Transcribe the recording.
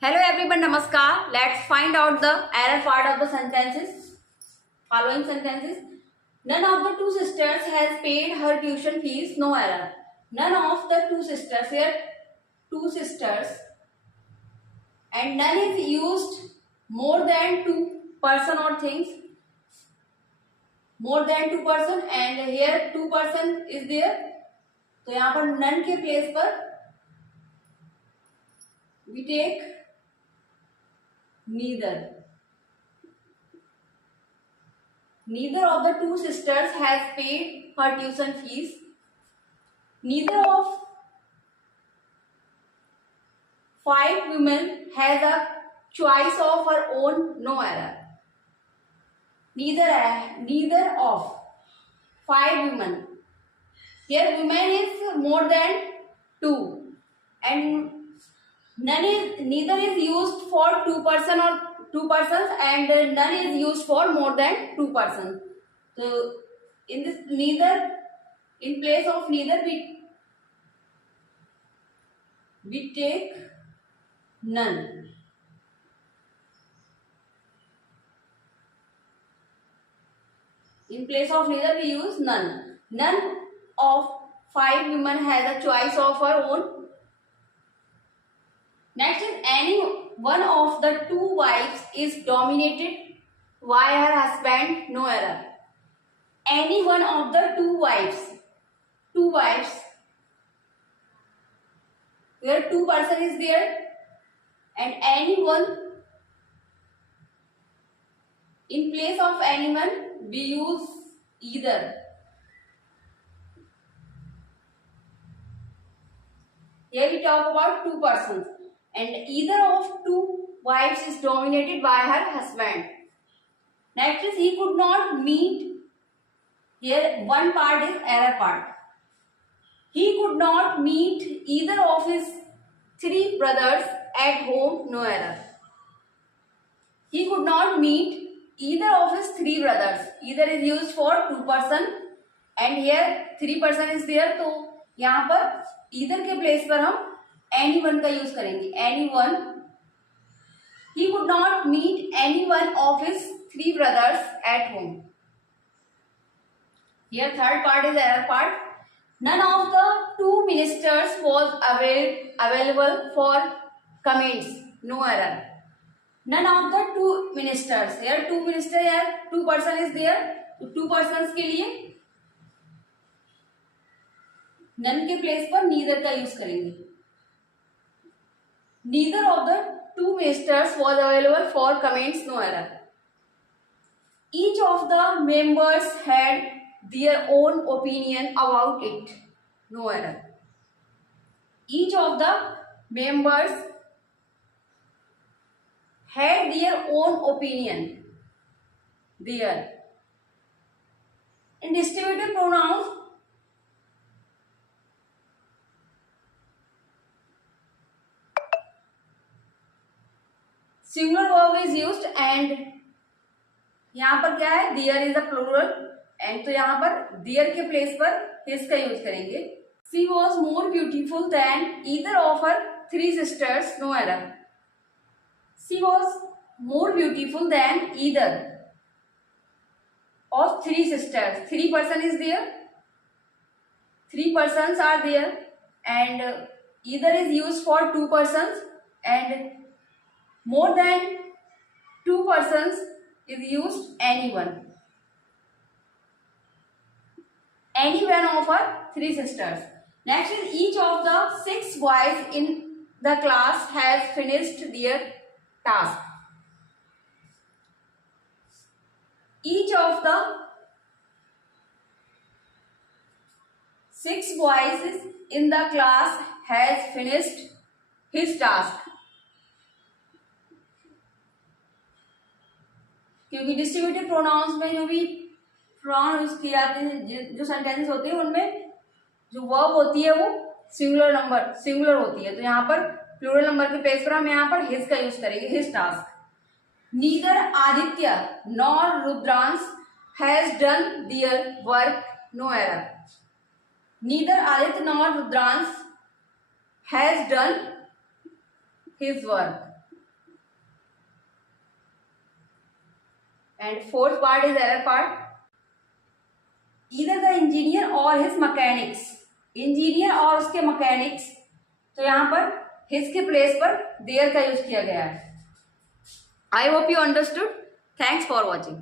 Hello everyone, namaskar. Let's find out the error part of the sentences. Following sentences. None of the two sisters has paid her tuition fees. No error. None of the two sisters. Here, two sisters. And none is used more than two person or things. More than two person and here two person is there. तो यहाँ पर none के place पर we take neither. Neither of the two sisters has paid her tuition fees. Neither of five women has a choice of her own. No error. Neither of five women. Here women is more than two, and neither is used for two person or two persons, and none is used for more than two persons. So in this neither, in place of neither we take none. In place of neither we use none. None of five women has a choice of her own. Next is any one of the two wives is dominated by her husband. No error. Any one of the two wives. Where two person is there, and anyone, in place of anyone we use either. Here we talk about two persons, and either of two wives is dominated by her husband. Next is he could not meet. Here one part is error part. He could not meet either of his three brothers at home. No error. He could not meet either of his three brothers. Either is used for two person, and here three person is there. तो यहाँ पर either के place पर हम anyone का use करेंगे. Anyone. He could not meet any one of his three brothers at home. Here third part is error part. None of the two ministers was available for comments. No error. None of the two ministers. Here two minister, here two person is there. तो two persons के लिए none के place पर neither का use करेंगे. Neither of the two ministers was available for comments. No error. Each of the members had their own opinion about it. No error. Each of the members had their own opinion. There. In distributive pronouns, singular verb is used, and यहाँ पर क्या है, there is a plural, and तो यहाँ पर there के place पर his का use करेंगे. She was more beautiful than either of her three sisters. No error. She was more beautiful than either of three sisters. Three person is there. Three persons are there, and either is used for two persons, and more than two persons is used anyone. Any one of her three sisters. Next is each of the six boys in the class has finished their task. Each of the six boys in the class has finished his task. क्योंकि distributive pronounce में जो भी pronoun use किए जाते हैं, जो sentences होते हैं उनमें जो वर्ब होती है वो सिंगुलर होती है. तो यहाँ पर प्लूरल नंबर के प्लेस पर हम यहाँ पर हिज का यूज करेंगे. His task. Neither Aditya nor Rudransh has done their work. No error. Neither Aditya nor Rudransh has done his work. And fourth part is error part, either the engineer और हिज मैकेनिक्स, इंजीनियर और उसके mechanics, तो यहाँ पर his के place पर there का use किया गया है। I hope you understood. Thanks for watching.